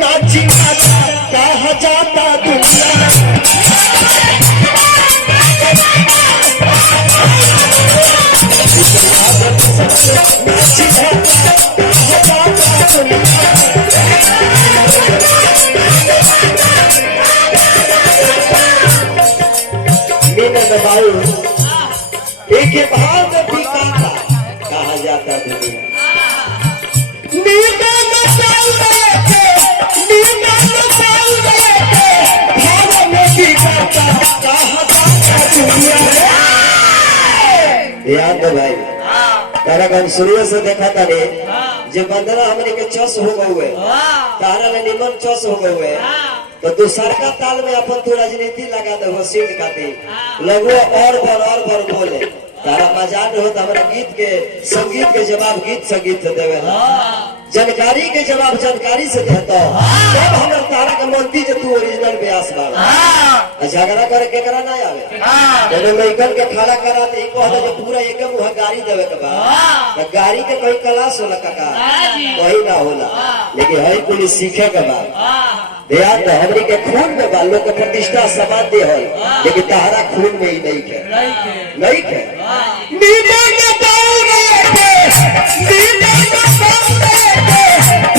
नाची नाचा कहा जाता दुनिया नाची नाचा कहा जाता दुनिया एक भाव में पीता था कहा जाता दुनिया याद है भाई तारा हम शुरू से देखा था रे जो बंदरा हमने के चस हो गए तारा ले निमन चस हो गए तो दूसर का ताल में अपन तू राजनीति लगा दे वो सीट खातिर लगो और पर बोले तारा मजाक हो तो हमारा गीत के संगीत के जवाब गीत संगीत से देवे जानकारी के जवाब जानकारी से देता तब हमारे तारा का मनती जो तू ओरिजिनल ब्यास बाल झगड़ा करे के करा ना आवे तो लइकन के खड़ा करा दे कहता जो पूरा एक मुंह गाड़ी देवे के बाद तो गाड़ी के कोई क्लास होला काका वही ना होला लेकिन हई कुल सीखे के बाद ध्यान दे हमनी के खून में बा लोग के प्रतिष्ठा समाज दे हो लेकिन तारा खून में ही नहीं के नीले में बाल गए थे नीले में बाल गए थे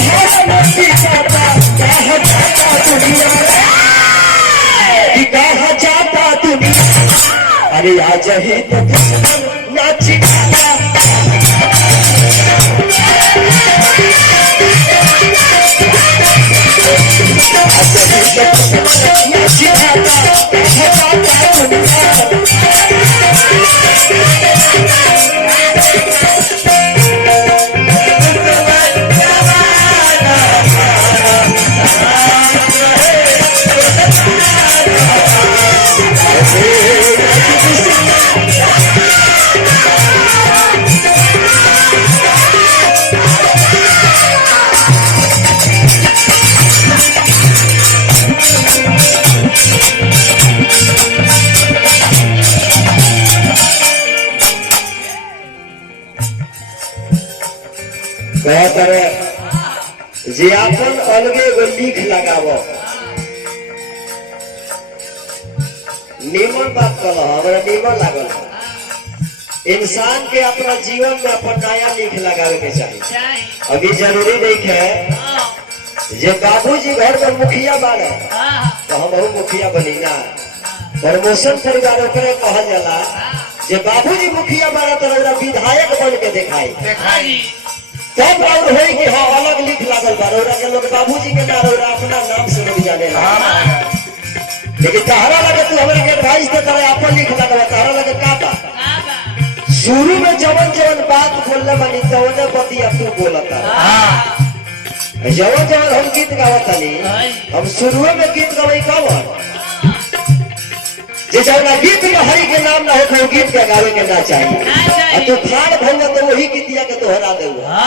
भारत की जाता कहा जाता दुनिया कि कहा जाता दुनिया अरे आज ही तो नाची जे अपन अलगे एगो लिख लगावो निमन बात कहो हमरा निमन लागल इंसान के अपना जीवन में अपन नया लिख लगावे के चाहिए अभी जरूरी नहीं है जे बाबूजी घर में मुखिया बाड़े तो हम मुखिया बनी ना प्रमोशन परिवार ओकरे कहल जाला जे बाबूजी मुखिया बाड़े तो विधायक बन के दिखाई तब और है कि हाँ अलग लिख लागल बा रौरा के लोग बाबूजी के ना रौरा अपना नाम से लोग जाने लेकिन तारा लगे तू हमारे के एडवाइस दे करे अपन लिख लगवा तारा लगे का बा शुरू में जवन बात बोलले बनी तवने बतिया तू बोलता जवन हम गीत गावतानी हम शुरू में गीत गवई कवन जे जवना गीत में हरि के नाम ना हो तो गीत के गावे के ना चाहिए तू खान भंग तो वही गीतिया के दोहरा देगा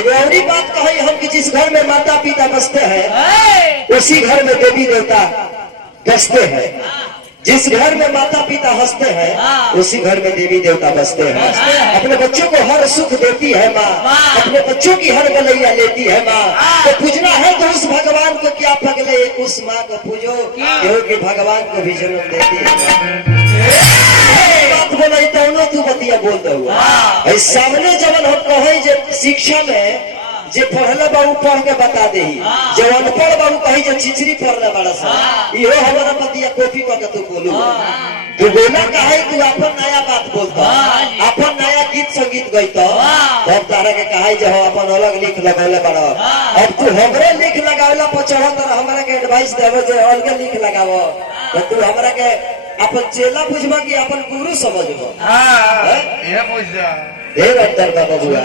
एक और बात कही हम कि जिस घर में माता पिता बसते हैं उसी घर में देवी देवता बसते हैं जिस घर में माता पिता हंसते हैं उसी घर में देवी देवता बसते हैं अपने बच्चों को हर सुख देती है माँ अपने बच्चों की हर गलैया लेती है माँ तो पूजना है तो उस भगवान को क्या पगले उस माँ को पूजो क्योंकि भगवान को भी जन्म देती है बात बोला तू बतिया बोल दो सामने जब हम कहे शिक्षा में जे पढ़ले बाबू पढ़ के बता दे जो अनपढ़ बाबू कही जो चिचरी पढ़ले बड़ा सा यो हमारा पतिया कॉपी करके तू बोलू तू बोला कहे तू अपन नया बात बोलता अपन नया गीत संगीत गईता तब तारा के कहे जो अपन अलग लिख लगौले बड़ा अब तू हमरे लिख लगावला पर चढ़त हमरा के एडवाइस देबो जे अलग लिख लगावो तो तू हमरा के अपन चेला बुझमा कि अपन गुरु समझबो हां ये बुझ जा ढेर अंतर बा बबुआ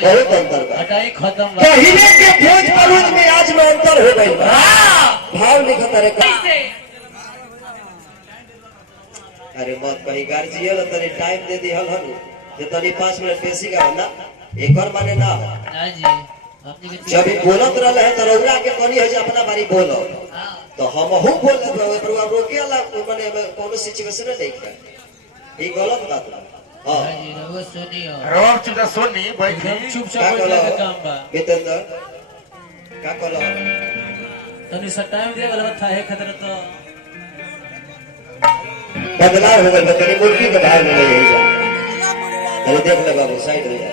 बहुत अंतर बा हटाई खत्म पहले के भोज परोज में आज में अंतर हो गई भाव लिखत रे कैसे अरे मत कहीं गार्जियन तनी टाइम दे दी हल हनु जे तनी 5 मिनट बेसी का ना एकर माने ना हो ना जी जब बोलत रहले है तो रौरा के कनी है जे अपना बारी बोलो तो हमहु बोल पर रोके ला माने कोनो सिचुएशन नहीं है ई गलत बात बा हां जी रवो सुनी हो रवो चुप सुनी बैठ चुपचाप बैठ के काम बा बेतंदर का कहलो तनी सा टाइम दे वाला था है खतर तो बदलाव हो गया तेरी मुर्गी के बाहर में नहीं जा। अरे देख ले बाबू साइड हो जा।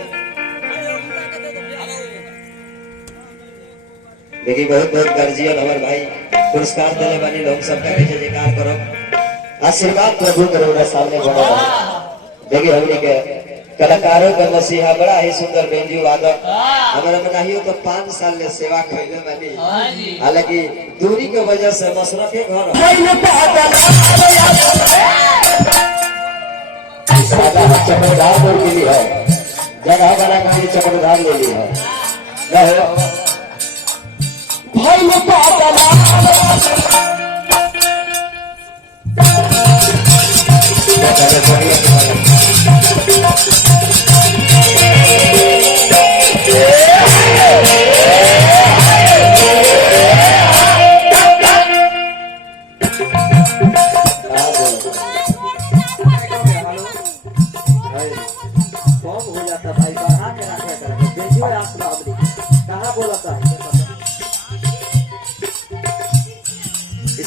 देखिए बहुत बहुत गार्जियन हमारे भाई पुरस्कार देने वाले लोग सबका जय जयकार करो, आशीर्वाद प्रभु करो ना सामने बनो। देखिए हमने के कलाकारों का मसीहा बड़ा ही सुंदर बेंजू वादक हमारे मनाहियों तो 5 साल ले सेवा कैले वाली, हालांकि दूरी के वजह से मसरफ के घर चक्रधार बोल के लिए है, जगह बना के चक्रधार ले ली है भाई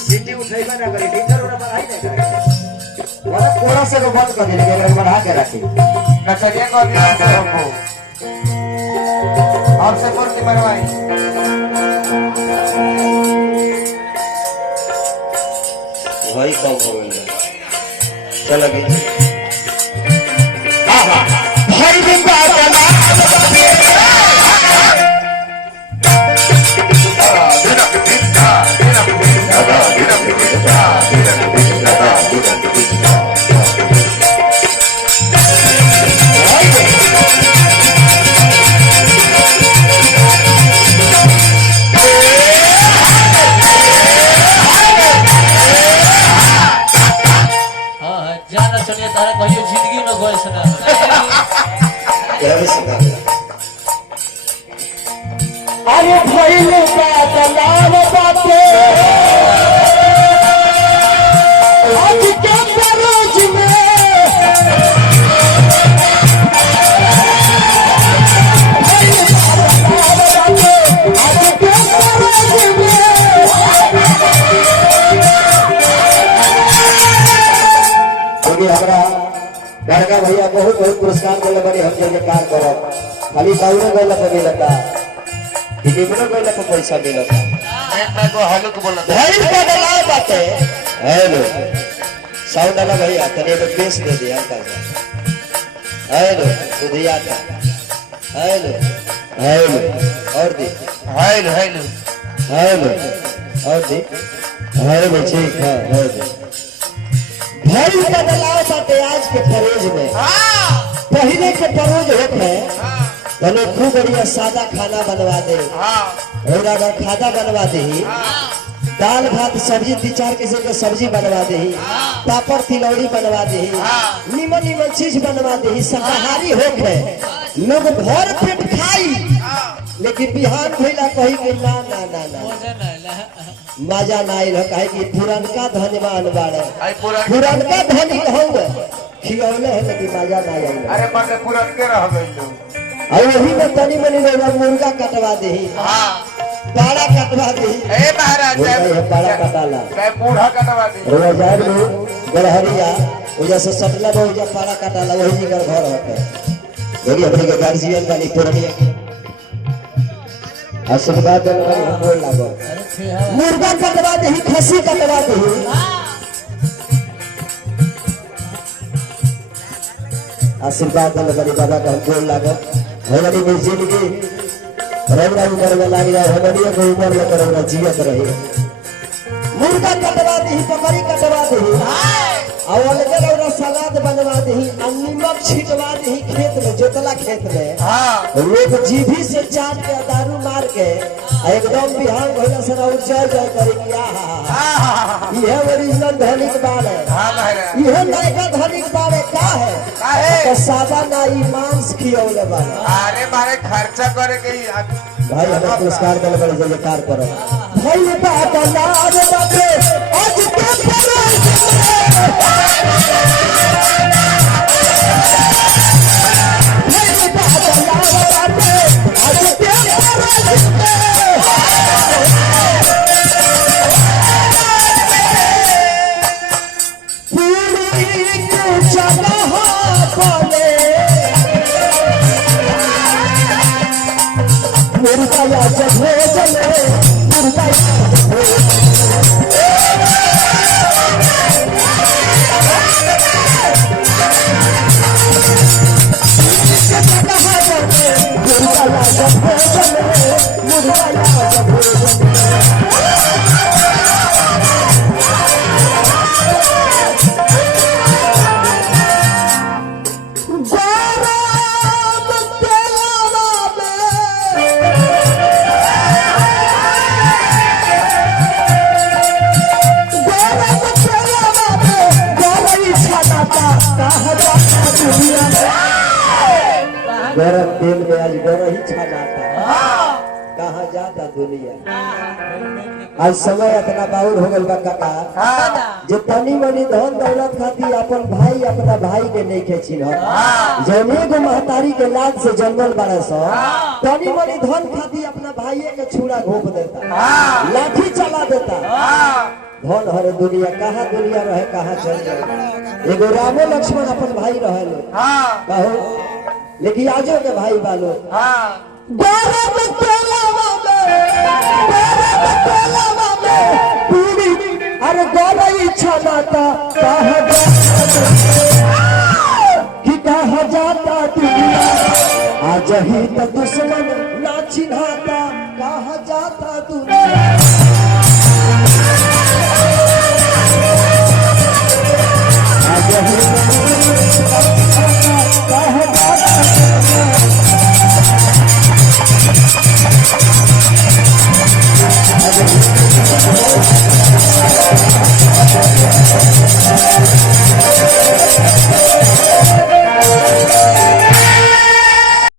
सीटी उठेगा ना करी टीचर उड़ा बढ़ाई नहीं करेगा वाला कोरा से को बंद कर देने के बढ़ा के रखी नचरिया को भी से हमको और से बोल के मरवाई भाई कम हो गया चल लगे आहा भाई भी बात ना जाना चलिए तारा कहियो जिंदगी में गए सदा अरे भाई ने बात बाते आज के परोज में हमारा बड़का भैया बहुत बहुत पुरस्कार दिले बड़ी हम जय जयकार करो खाली दौड़े गए तो मिलता टिकटों गए तो पैसा मिलता मैं को हेलो को बोलता हेलो का बदलाव बाते हेलो साउंड वाला भैया तने पे बेस दे दिया का हेलो सुधिया का हेलो हेलो और दी हेलो हेलो हेलो और दी हेलो ठीक है हेलो भाई बदलाव बाटे आज के परोज में पहले के परोज होते तने खूब बढ़िया सादा खाना बनवा दे और अगर खाना बनवा दे दाल भात सब्जी 3-4 किस्म के सब्जी बनवा दे पापड़ तिलौड़ी बनवा दे निमन निमन चीज बनवा दे शाकाहारी होके लोग भर पेट खाई लेकिन बिहान भइला कही के ना ना ना ना मजा ना आइल कहे कि पुरनका धनवान बाड़े पुरनका धनी होवे खियौले है लेकिन मजा ना आइल अरे मने पुरनके रह गइल और वही में तनी मनी लोग मुर्गा कटवा दे हां पाड़ा कटवा दे ए महाराज ये पाड़ा कटाला मैं बूढ़ा कटवा दे रोजा जाए गलहरिया वजह से सटला बहुत जा पाड़ा कटाला वही जगह घर होते देखिए अपने के गार्जियन वाली पुरनिया आशीर्वाद देने वाली हम बोल लागो मुर्गा कटवा दे खसी कटवा दे आशीर्वाद देने वाली बाबा का हम बोल लागो हमारी में जिंदगी रौरा उमर में लागी रहा हमारी को उमर में रौरा जियत रहे मुर्गा कटवा दे बकरी कटवा दे और अलगे रौरा सलाद बनवा दे नमक छिटवा दे खेत में जोतला खेत में लोग जीभी से चाट के दारू मार के एकदम बिहान भइला से और जय जय करे कि ये ओरिजिनल धनिक बाल है हां महाराज ये नयका धनिक बाल है का है तो सादा ना ई मांस खियौले बाल अरे मारे खर्चा करे के भाई हमें पुरस्कार देने वाले जय जयकार करो भाई बात लाज बाटे आज के परोज भाई बात लाज बाटे आज के परोज तेल में आज गौर ही छानाता कहाँ जाता दुनिया। आज समय इतना बाउर हो गल बा काका जे तनी मनी धन दौलत खातिर अपन भाई अपना भाई के नहीं के चिन्ह जौन एगो महतारी के लाद से जन्मल बारे सो तनी मनी धन खातिर अपना भाई के छुरा घोप देता लाठी चला देता। धन हरे दुनिया कहाँ दुनिया रहे कहाँ चल जाए। एगो रामो लक्ष्मण अपन भाई रहे लो कहो लेकिन आजो के भाई बालो अरे गौरई छनाता कि कहा जाता दुनिया आज ही तो दुश्मन ना चिन्हाता